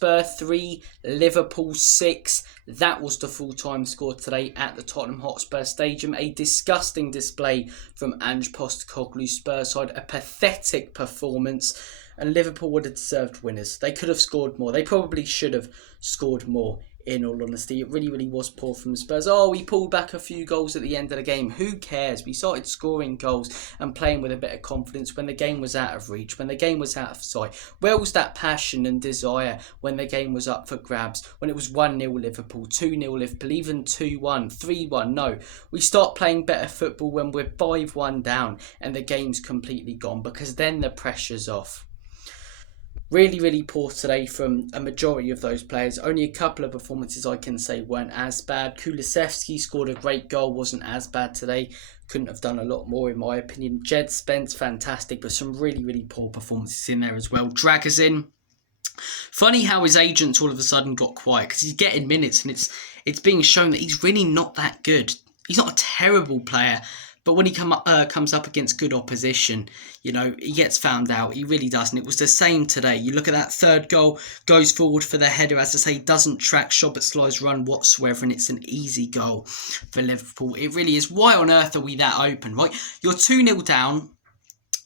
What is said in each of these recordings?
Hotspur 3, Liverpool 6. That was the full-time score today at the Tottenham Hotspur Stadium. A disgusting display from Ange Postecoglou's Spurs side. A pathetic performance. And Liverpool would have deserved winners. They could have scored more. They probably should have scored more, in all honesty. It really was poor from Spurs. We pulled back a few goals at the end of the game. Who cares? We started scoring goals and playing with a bit of confidence when the game was out of reach, when the game was out of sight. Where was that passion and desire when the game was up for grabs? When it was 1-0 Liverpool, 2-0 Liverpool, even 2-1, 3-1. No, we start playing better football when we're 5-1 down and the game's completely gone, because then the pressure's off. Really poor today from a majority of those players. Only a couple of performances I can say weren't as bad. Kulusevski scored a great goal, wasn't as bad today. Couldn't have done a lot more in my opinion. Jed Spence, fantastic, but some really poor performances in there as well. Dragusin. Funny how his agents all of a sudden got quiet, because he's getting minutes and it's being shown that he's really not that good. He's not a terrible player. But when he comes up against good opposition, he gets found out. He really does. And it was the same today. You look at that third goal, goes forward for the header. As I say, doesn't track Szoboszlai's run whatsoever. And it's an easy goal for Liverpool. It really is. Why on earth are we that open, right? You're 2-0 down.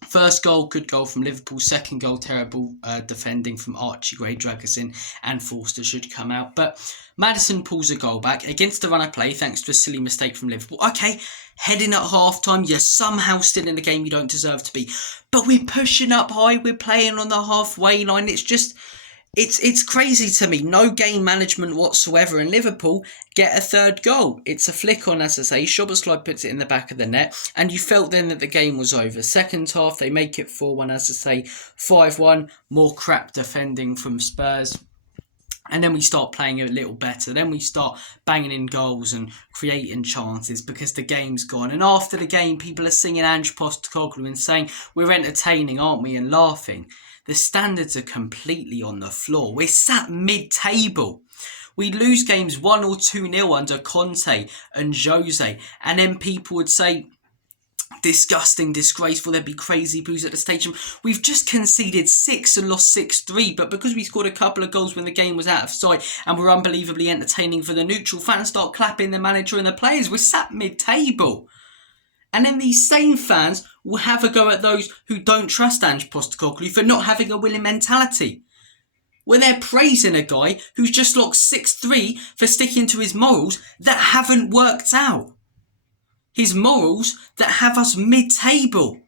First goal, good goal from Liverpool. Second goal, terrible defending from Archie Gray, Dragusin and Forster should come out. But Maddison pulls a goal back against the run of play thanks to a silly mistake from Liverpool. Okay, heading at half-time, you're somehow still in a game you don't deserve to be. But we're pushing up high, we're playing on the halfway line. It's just... It's crazy to me. No game management whatsoever. And Liverpool get a third goal. It's a flick on, as I say. Szoboszlai puts it in the back of the net. And you felt then that the game was over. Second half, they make it 4-1, as I say. 5-1. More crap defending from Spurs. And then we start playing a little better. Then we start banging in goals and creating chances because the game's gone. And after the game, people are singing Ange Postecoglou and saying, we're entertaining, aren't we? And laughing. The standards are completely on the floor. We're sat mid-table. We lose games 1 or 2-0 under Conte and Jose. And then people would say, disgusting, disgraceful, there'd be crazy boos at the stadium. We've just conceded 6 and lost 6-3. But because we scored a couple of goals when the game was out of sight and we're unbelievably entertaining for the neutral fans, start clapping the manager and the players. We're sat mid-table. And then these same fans will have a go at those who don't trust Ange Postecoglou for not having a winning mentality. When they're praising a guy who's just locked 6-3 for sticking to his morals that haven't worked out. His morals that have us mid-table.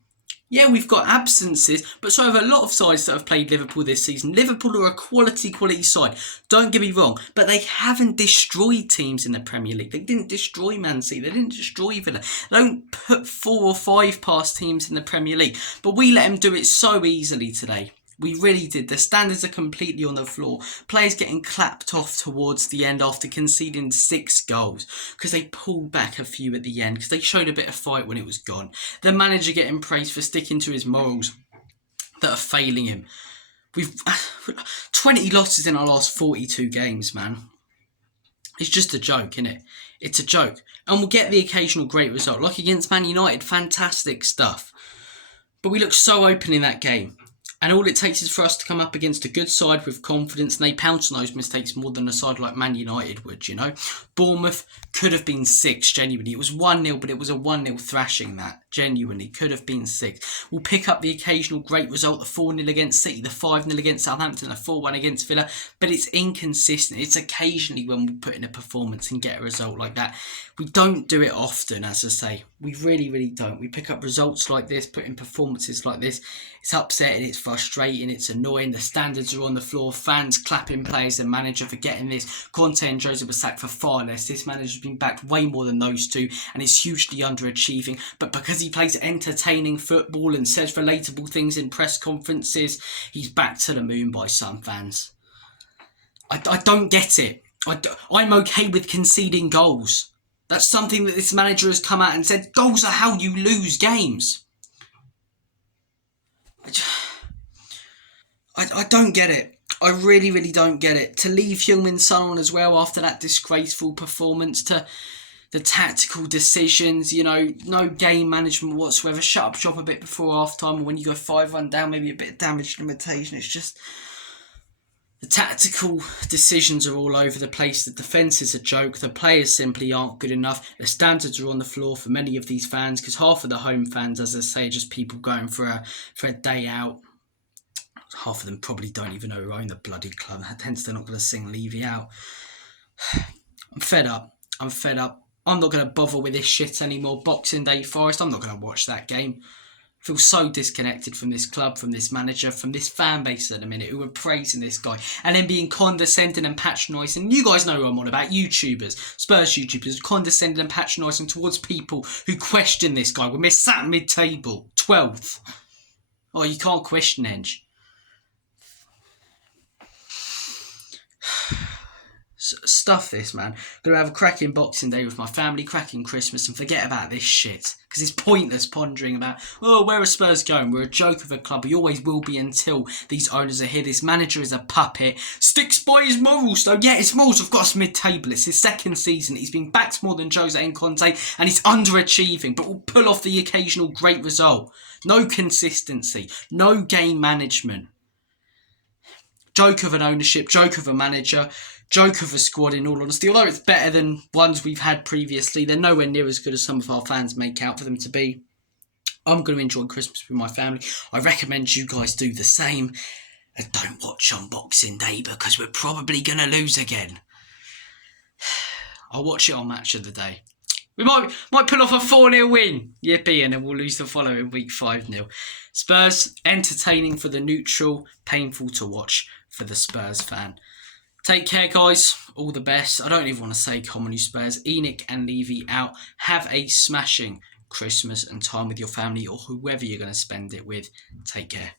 Yeah, we've got absences, but so have a lot of sides that have played Liverpool this season. Liverpool are a quality side. Don't get me wrong, but they haven't destroyed teams in the Premier League. They didn't destroy Man City. They didn't destroy Villa. They don't put 4 or 5 past teams in the Premier League. But we let them do it so easily today. We really did. The standards are completely on the floor. Players getting clapped off towards the end after conceding 6 goals because they pulled back a few at the end because they showed a bit of fight when it was gone. The manager getting praised for sticking to his morals that are failing him. We've 20 losses in our last 42 games, man. It's just a joke, isn't it? It's a joke. And we'll get the occasional great result. Like against Man United, fantastic stuff. But we looked so open in that game. And all it takes is for us to come up against a good side with confidence, and they pounce on those mistakes more than a side like Man United would, Bournemouth could have been 6, genuinely. It was 1-0, but it was a 1-0 thrashing that. Genuinely, could have been 6. We'll pick up the occasional great result, the 4-0 against City, the 5-0 against Southampton, the 4-1 against Villa, but it's inconsistent. It's occasionally when we put in a performance and get a result like that. We don't do it often, as I say. We really don't. We pick up results like this, put in performances like this. It's upsetting, it's frustrating, it's annoying. The standards are on the floor. Fans clapping players and manager for getting this. Conte and Jose were sacked for far less. This manager's been backed way more than those two and is hugely underachieving. But because he plays entertaining football and says relatable things in press conferences, he's back to the moon by some fans. I don't get it. I'm okay with conceding goals. That's something that this manager has come out and said, goals are how you lose games. I don't get it. I really don't get it. To leave Heung-min Son on as well after that disgraceful performance, to the tactical decisions, no game management whatsoever. Shut up shop a bit before half time, or when you go 5-1 down, maybe a bit of damage limitation. It's just... The tactical decisions are all over the place. The defence is a joke. The players simply aren't good enough. The standards are on the floor for many of these fans, because half of the home fans, as I say, are just people going for a day out. Half of them probably don't even know who own the bloody club, hence they're not going to sing Levy out. I'm fed up. I'm not going to bother with this shit anymore. Boxing Day Forest, I'm not going to watch that game. I feel so disconnected from this club, from this manager, from this fan base at the minute who are praising this guy and then being condescending and patronising. You guys know who I'm on about, YouTubers, Spurs YouTubers, condescending and patronising towards people who question this guy when we're sat mid-table, 12th. Oh, you can't question Edge. Stuff this, man. I'm gonna have a cracking Boxing Day with my family, cracking Christmas, and forget about this shit, because it's pointless pondering about, oh, where are Spurs going? We're a joke of a club. We always will be until these owners are here. This manager is a puppet, sticks by his morals though. Yeah, his morals have got us mid-table. It's his second season. He's been backed more than Jose and Conte, and he's underachieving, but will pull off the occasional great result. No consistency, no game management. Joke of an ownership, joke of a manager, joke of a squad, in all honesty. Although it's better than ones we've had previously, they're nowhere near as good as some of our fans make out for them to be. I'm going to enjoy Christmas with my family. I recommend you guys do the same. And don't watch on Boxing Day, because we're probably going to lose again. I'll watch it on Match of the Day. We might pull off a 4-0 win. Yippee, and then we'll lose the following week 5-0. Spurs, entertaining for the neutral, painful to watch for the Spurs fan. Take care, guys. All the best. I don't even want to say Comedy Spurs. Enoch and Levy out. Have a smashing Christmas and time with your family or whoever you're going to spend it with. Take care.